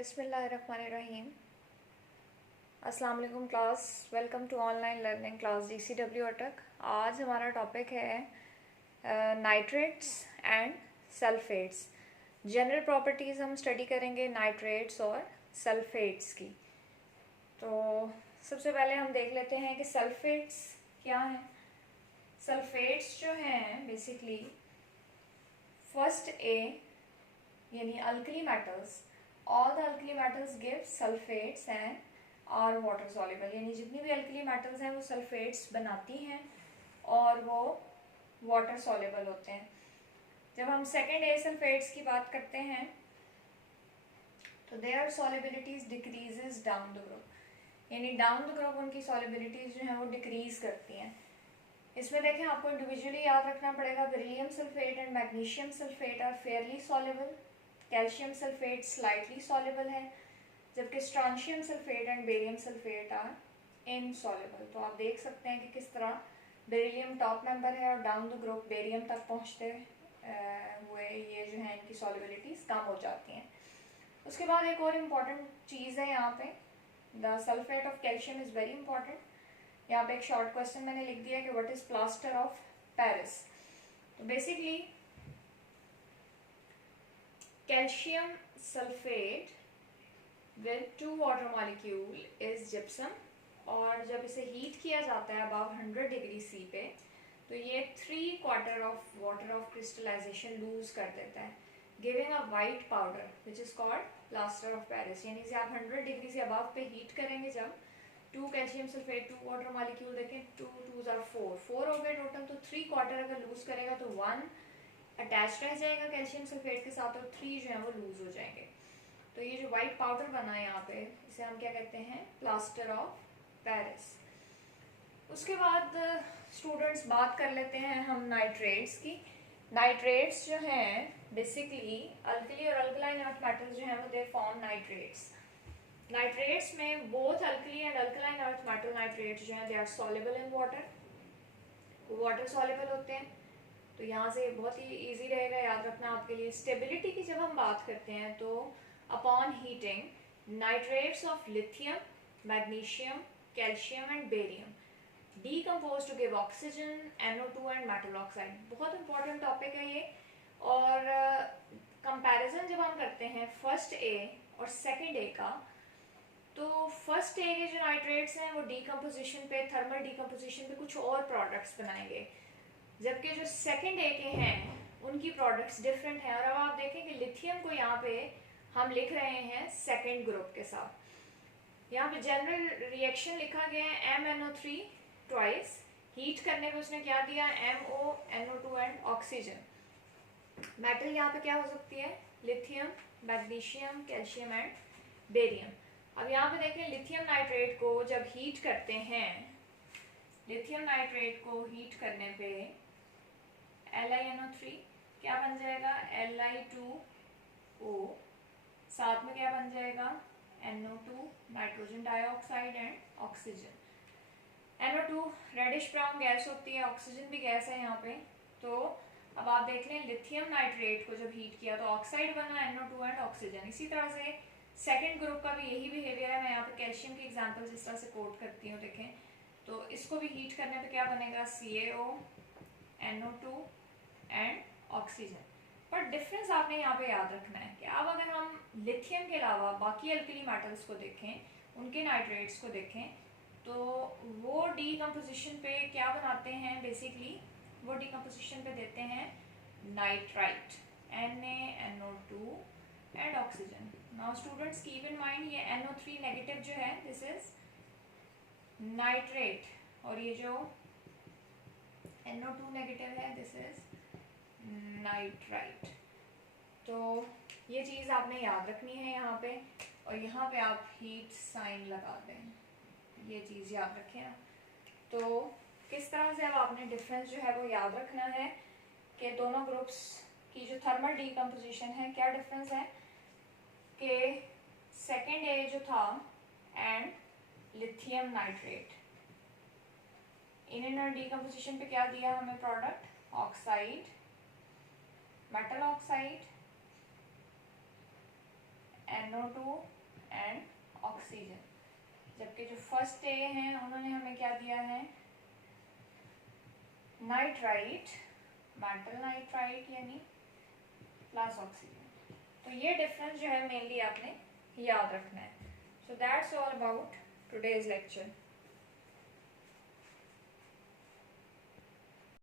बिस्मिल्लाहिर्रहमानिर्रहीम। अस्सलाम वालेकुम class, welcome to online learning class DCW Attock. आज हमारा टॉपिक है nitrates and sulphates. General properties हम स्टडी करेंगे नाइट्रेट्स और सल्फेट्स की। तो सबसे पहले हम देख लेते हैं कि सल्फेट्स क्या हैं। सल्फेट्स जो हैं बेसिकली फर्स्ट ए यानी alkali metals, all the alkali metals give sulphates and are water soluble, यानी जितनी भी अल्कली मेटल्स हैं वो सल्फेट्स बनाती हैं और वो वाटर सॉल्युबल होते हैं। जब हम सेकेंड ए सल्फेट्स की बात करते हैं तो their solubilities decreases down the group, यानी डाउन द ग्रुप उनकी सॉल्युबिलिटीज जो हैं वो डिक्रीज करती हैं। इसमें देखें, आपको इंडिविजुअली याद रखना पड़ेगा, beryllium sulphate and magnesium sulphate are fairly soluble, calcium sulphate slightly soluble है, जबकि strontium sulphate and barium sulphate are insoluble. तो आप देख सकते हैं कि किस तरह बेरिलियम टॉप नंबर है और डाउन द ग्रुप बेरियम तक पहुंचते हुए ये जो है इनकी सॉल्युबिलिटीज कम हो जाती हैं। उसके बाद एक और इम्पॉर्टेंट चीज़ है यहाँ पे, the sulphate of calcium is very important. यहाँ पे एक शॉर्ट क्वेश्चन मैंने लिख दिया कि what is plaster of Paris. तो basically calcium sulphate with 2 water molecule is gypsum, और जब इसे हीट किया जाता है अबव 100 डिग्री सी पे तो ये 3/4 of water of crystallization lose कर देता है, giving a white powder which is called plaster of Paris. यानी इसे आप 100 डिग्री से अबव पे हीट करेंगे, जब 2 कैल्शियम सल्फेट 2 वाटर मॉलिक्यूल देखें, 2 2s are 4 हो गए टोटल, तो 3/4 अगर लूज करेगा तो 1 अटैच रह जाएगा कैल्शियम सल्फेट के साथ और 3 जो है वो लूज हो जाएंगे। तो ये जो वाइट पाउडर बना है यहाँ पे, इसे हम क्या कहते हैं, प्लास्टर ऑफ पेरिस। उसके बाद स्टूडेंट्स बात कर लेते हैं हम नाइट्रेट्स की। नाइट्रेट्स जो हैं बेसिकली अल्कली और अल्कलाइन अर्थ मेटल्स जो हैं वो दे फॉर्म नाइट्रेट्स। नाइट्रेट्स में both alkali and alkaline earth metal nitrates जो हैं they are soluble in water, water soluble होते हैं। तो यहाँ से बहुत ही इजी रहेगा याद रखना आपके लिए। स्टेबिलिटी की जब हम बात करते हैं तो upon heating nitrates of lithium, magnesium, calcium and barium decompose to give oxygen, NO2 and metal oxide. बहुत इंपॉर्टेंट टॉपिक है ये। और कंपैरिजन जब हम करते हैं फर्स्ट ए और सेकंड ए का, तो फर्स्ट ए के जो नाइट्रेट्स हैं वो डीकम्पोजिशन पे, थर्मल डीकम्पोजिशन पे कुछ और प्रोडक्ट्स बनाएंगे, जबकि जो सेकंड ए के हैं उनकी प्रोडक्ट्स डिफरेंट हैं। और अब आप देखें कि लिथियम को यहाँ पे हम लिख रहे हैं सेकंड ग्रुप के साथ। यहाँ पे जनरल रिएक्शन लिखा गया है MnO3 ट्वाइस, हीट करने पे उसने क्या दिया, MoNO2 एंड ऑक्सीजन। मेटल यहाँ पे क्या हो सकती है, lithium, magnesium, calcium and barium. अब यहाँ पे देखें, लिथियम नाइट्रेट को जब हीट करते हैं, लिथियम नाइट्रेट को हीट करने पे LiNO3 क्या बन जाएगा, Li2O, साथ में क्या बन जाएगा, NO2, nitrogen dioxide and oxygen. NO2 reddish brown gas होती है, ऑक्सीजन भी गैस है यहाँ पे। तो अब आप देख लें, लिथियम नाइट्रेट को जब हीट किया तो ऑक्साइड बना, NO2 एंड ऑक्सीजन। इसी तरह से सेकेंड ग्रुप का भी यही बिहेवियर है। मैं यहाँ पे कैल्शियम की एग्जाम्पल जिस तरह से कोट करती हूँ, देखें तो इसको भी हीट करने पे क्या बनेगा, CaO, NO2 एंड ऑक्सीजन। पर डिफरेंस आपने यहाँ पे याद रखना है कि अब अगर हम लिथियम के अलावा बाकी अल्कली मेटल्स को देखें, उनके नाइट्रेट्स को देखें, तो वो डीकम्पोजिशन पे क्या बनाते हैं, बेसिकली वो डीकम्पोजिशन पे देते हैं nitrite, NaNO2 and oxygen. Now students keep in mind, ये NO3 नेगेटिव जो है दिस इज नाइट्रेट, और ये जो NO2 नेगेटिव है दिस इज नाइट्राइट। तो ये चीज़ आपने याद रखनी है यहाँ पे, और यहाँ पे आप हीट साइन लगा दें, ये चीज़ याद रखें आप। तो किस तरह से अब आपने डिफरेंस जो है वो याद रखना है कि दोनों ग्रुप्स की जो थर्मल डीकम्पोजिशन है क्या डिफरेंस है, कि सेकेंड ए जो था and lithium nitrate, inner decomposition पे क्या दिया हमें product, oxide, metal oxide, NO2 and oxygen. जबकि जो फर्स्ट ए हैं उन्होंने हमें क्या दिया है, नाइट्राइट, मेटल नाइट्राइट यानी प्लस ऑक्सीजन। तो ये डिफरेंस जो है मेनली आपने याद रखना है। So that's all about today's lecture.